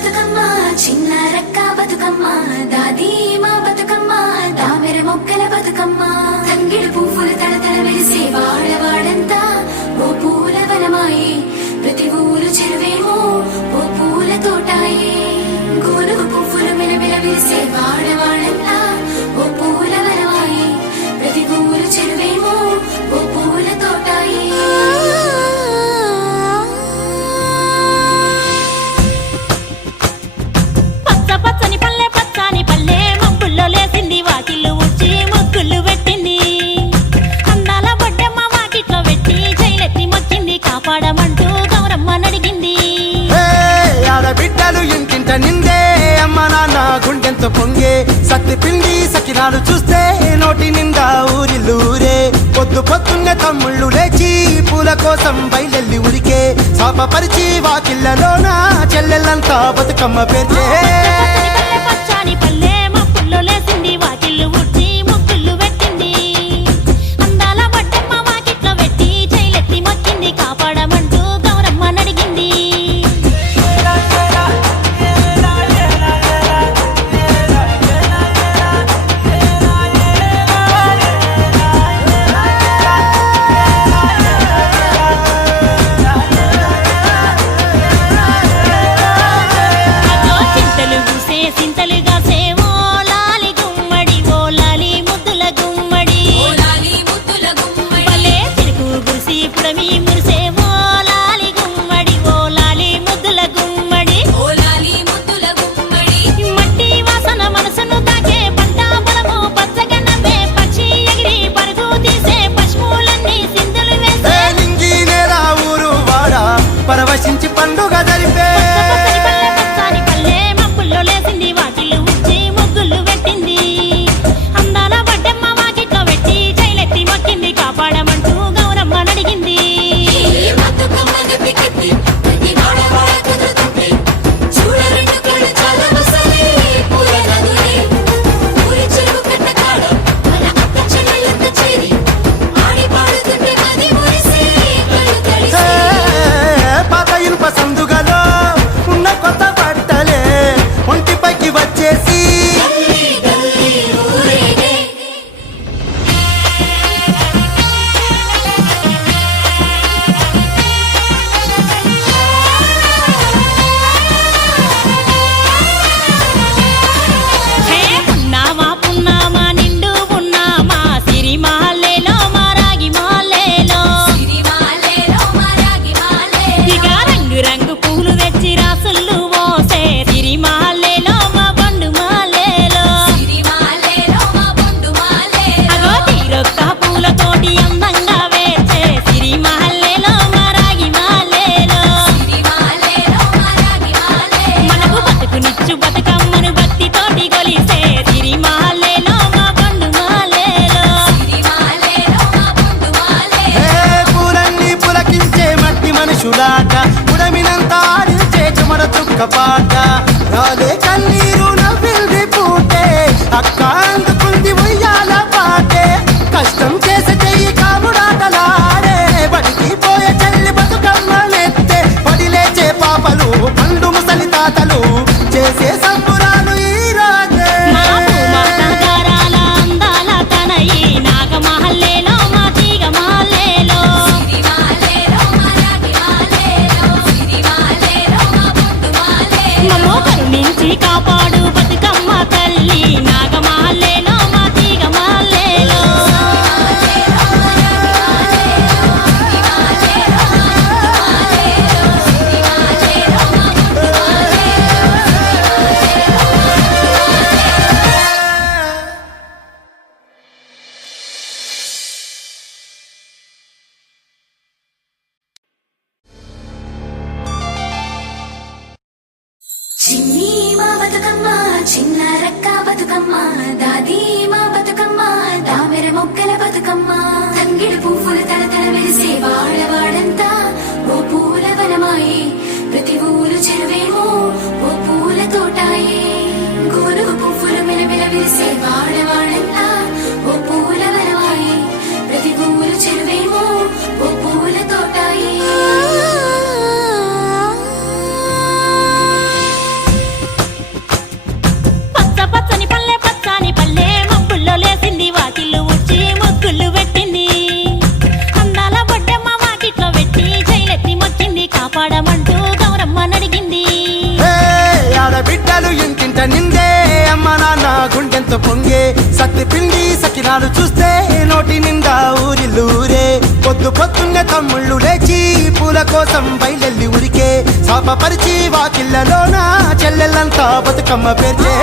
బతుకమ్మ చిన్న రక్క బతుకమ్మ దాది మా బతుకమ్మ దామెర మొక్కల బతుకమ్మ తంగిడు పువ్వులు తడతడ వెలిసే వాడవాడంతా ఓ పూల వనమాయే ప్రతి ఊరు చెరువేమో ఓ పూల తోటాయే గోనుగు పువ్వులు మెలమెల వెలిసే వాడవాడంతా ఓ పూల వనమాయే ప్రతి ఊరు చెరువేమో ఓ పూల తోటాయే లేసింది వాకిళ్ళు ఊడ్చి ముగ్గులు పెట్టింది అందాల బొడ్డమ్మ వాకిట్లో పెట్టి జైలెత్తి మొక్కింది కాపాడమంటూ గౌరమ్మ నడిగింది ఆడబిడ్డలు ఇంటింట నిందే అమ్మ నాన్న గుండెంతో పొంగే సత్తి పిండి సకినాలు చూస్తే నోటి నిండా ఊరిల్లూరే పొద్దు పొద్దున్న తమ్ముళ్ళు లేచి పూల కోసం బయలెల్లి ఉరికే శాపపరిచి వాకిళ్లలోన చెల్లెళ్ళంతా బతుకమ్మ పేర్చే పచ్చాని పల్లె లేసింది వాకిళ్ళు ఊడ్చి ముగ్గులు పెట్టింది అందాల బొడ్డమ్మ వాకిట్లో పెట్టి జైలెత్తి మొక్కింది కాపాడమంటూ గౌరమ్మ నడిగింది చింతలు పూసే సింతలుగా సేవో పుడమి మురిసే ఓ లాలి గుమ్మడి ఓ లాలి ముద్దుల గుమ్మడి మట్టి వాసన మనసును తాకే పంట పొలము పచ్చగా నవ్వే పక్షి ఎగిరి పరుగు తీసే పశువులన్నీ సింధులు వేసే నింగి నేల ఊరు వాడ పరవశించి పండుగ జరిపే పచ్చాని పల్లె మబ్బుల్లో లేసింది వాకిళ్ళు ఊడ్చి ముగ్గులు పెట్టింది అందాల బొడ్డమ్మ వాకిట్లో పెట్టి జైలెత్తి మొక్కింది కాపాడమంటూ గౌరమ్మ నడిగింది పాత ఇనుప సందుగలో ఉన్న కొత్త బట్టలే ఒంటిపైకి వచ్చేసి పున్నామా నిండు పున్నామా సిరి మహల్లేలో మా రాగి మహల్లేలో ఇక రంగు రంగు పూలు తెచ్చి రాసుళ్ళు పోసే సిరి మహల్లేలో మా బండు మహల్లేలో అగో తీరొక్క పూలతోటి అందంగా వేచే సిరి మహల్లేలో మా రాగి మహల్లేలో మనకు బతుకునిచ్చు బతుకమ్మను భక్తితోటి కొలిసే సిరి మహల్లేలో మా బండు మహల్లేలో పూలన్నీ పులకించే మట్టి మనుషులాట ఉడమినంత ఆడించే చెమర చుక్క పాట రాలే కన్నీరు నవ్వింది పూటే అక్క అందుకుంది ఉయ్యాల పాటే కష్టం చేసే చెయ్యి కాముడాటలాడే బడికి పోయే చెల్లి బతుకమ్మ నెత్తే పడి లేచే పాపలు పండు ముసలి తాతలు చేసే సంబురాలు ఈ రాజే మా భూమాత గారాల అందాల తనయి నాగ మహల్లేలో మా తీగ మహల్లేలో మమ్మో కరుణించి కాపాడు బతుకమ్మ తల్లి నాగ మహల్లేలో మా తీగ మహల్లేలో చిన్ని మా బతుకమ్మ గుండెంత పొంగే సత్తి పిండి సకినాలు చూస్తే నోటి నిండా ఊరిల్లూరే పొద్దు పొద్దున్నే తమ్ముళ్ళు లేచి పూల కోసం బయలెల్లి ఉరికే శాపపరిచి వాకిళ్ళలోన చెల్లెళ్ళంతా బతుకమ్మ పేర్చే